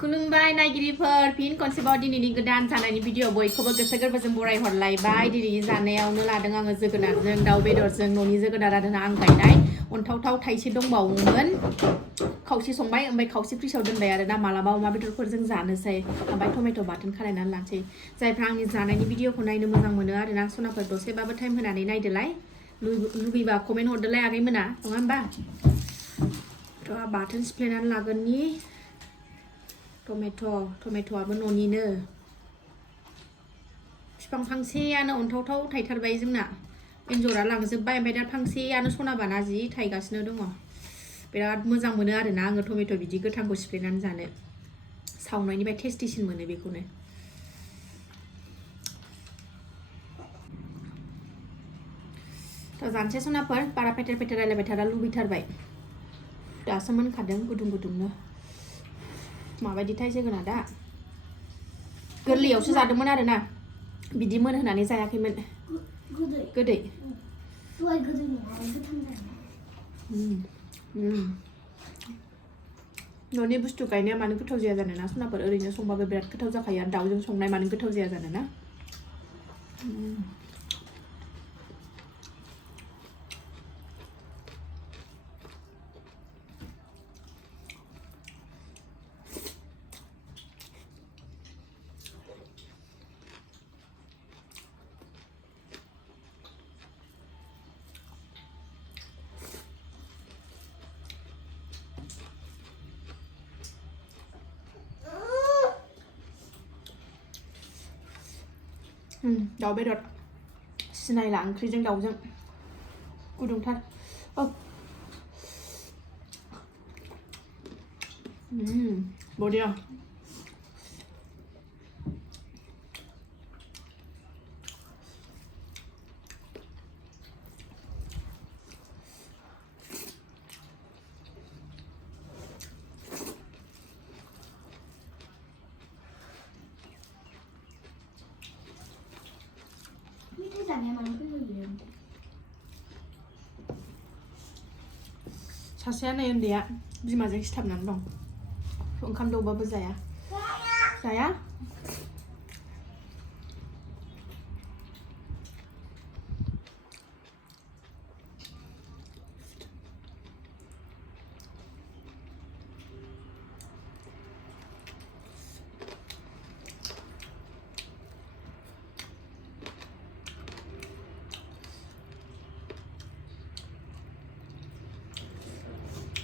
खुलुमबाय नायगिरिफोर फिन खनसेबाव दिनैनि गोदान जानायनि भिडिअ बयखौबो गोसो गोरबोजों बराय हरलायबाय। दिनैनि जानायावनो लादों आङो जोगोनारजों दाउ बेदरजों न'नि जोगोनार आरोना आं गायनाय अन्थावथाव थाइसे दंबावोमोन खावसे संबाय ओमफ्राय खावसे फ्रिजआव दोनबाय आरोना मालाबा अमा बेदरफोरजों जानोसै ओमफ्राय टमेट' बाथोन खालायनानै लानोसै। जायफ्रा आंनि जानायनि भिडिअखौ नायनो मोजां मोनो आरोना सनाफोर दसेबाबो टाइम होनानै नायदोलाय लुबैबा कमेन्ट हरदोलाय आगैमोना नङा होमबा। थ' बाथोन सिफ्लेनानै लागोननि टमेट'आबो न'निनो बिफां फांसेयानो अन्थावथाव थायथारबाय जोंना एन्जरा लांजोब्बाय ओमफ्राय दा फांसेयानो सनाबाना जि थायगासिनो दङ। बिराद मोजां मोनो आरोना आङो टमेट' बिदि गोथांखौ सिफ्लेनानै जानो सावनायनिफ्राय टेस्टिसिन मोनो बेखौनो। थ' जानोसै सनाफोर बारा फेथेर फेथेर रायलायबाय थारा लुबैथारबाय दासो मोनखादों गुदुं गुदुंनो। माबायदिथाय जोगोनारा गोरलैयावसो जादोंमोन आरोना बिदि मोनहोनानै जायाखैमोन। गोदै न'नि बुस्थु गायनाया मानो गोथाव जाया जानो ना सनाफोर ओरैनो संबाबो बिराद गोथाव जाखायो आरो दाउजों संनाय मानो गोथाव जाया जानो ना। दाउ बेदर सिनायला ओंख्रिजों दाउजों गुदुंथार। बरिया सासेया नै उन्दैया बिमाजों सिथाबनानै दं ओंखाम दौबाबो जाया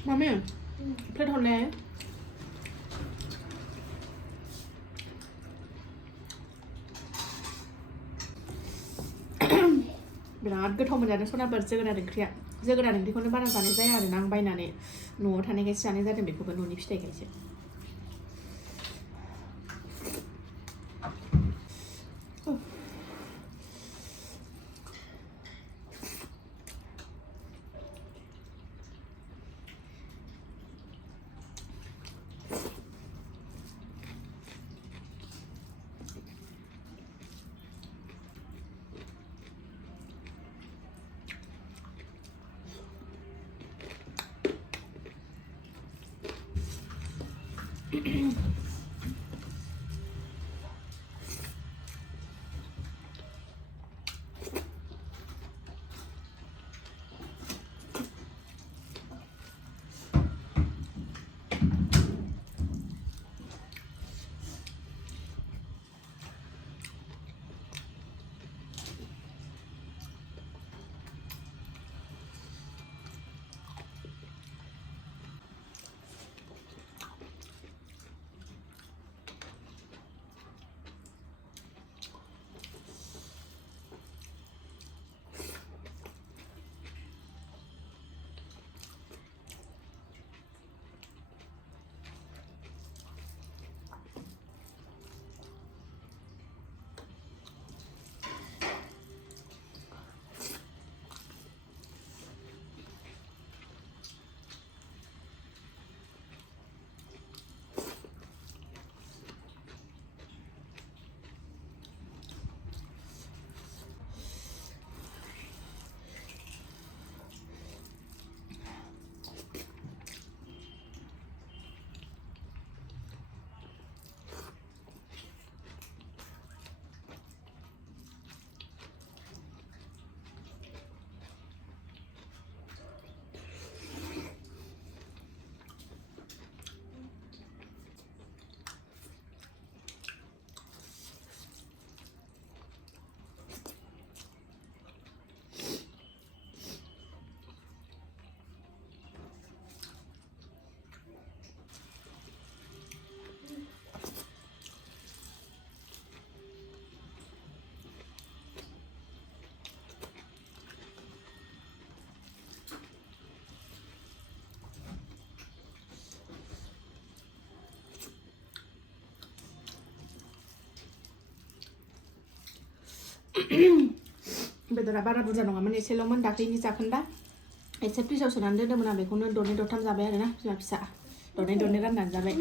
मामी प्लेट हरलाय बिराद गोथाव मोनजादों सनाफोर जोगोनार ओंख्रिखौनो बारा जानाय जाया आरोना आं बायनानै न'आव थानायखायसो जानाय जादों बेखौबो न'नि फिथाइखायसो। बेदरा बारा बुरजा नङामोन एसेल'मोन दाख्लैनि जाखोन्दा एसे फ्रिजाव सोनानै दोनदोंमोन आं बेखौनो दरनै दरथाम जाबाय आरोना बिमा फिसा दरनै राननानै जाबाय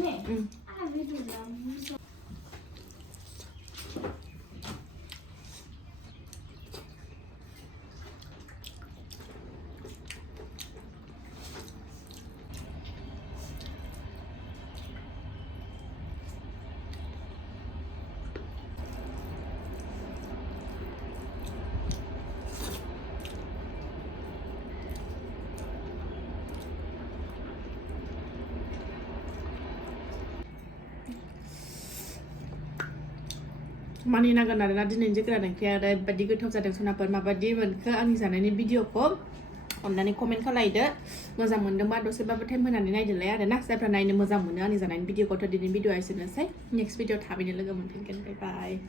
मानिनांगोन आरोना दिनैनि जोगोनार ओंख्रिया ओरैबायदि गोथाव जादों सनाफोर माबायदि मोनखो आंनि जानायनि भिडिअखौ अननानै कमेन्ट खालायदो मोजां मोनदोंबा दसेबाबो टाइम होनानै नायदोलाय आरोना जायफ्रा नायनो मोजां मोनो आंनि जानायनि भिडिअखौथ' दिनैनि भिडिअआ एसेनोसै नेक्स्ट भिडिअ थाबैनो लोगो मोनफिनगोन बाय बाय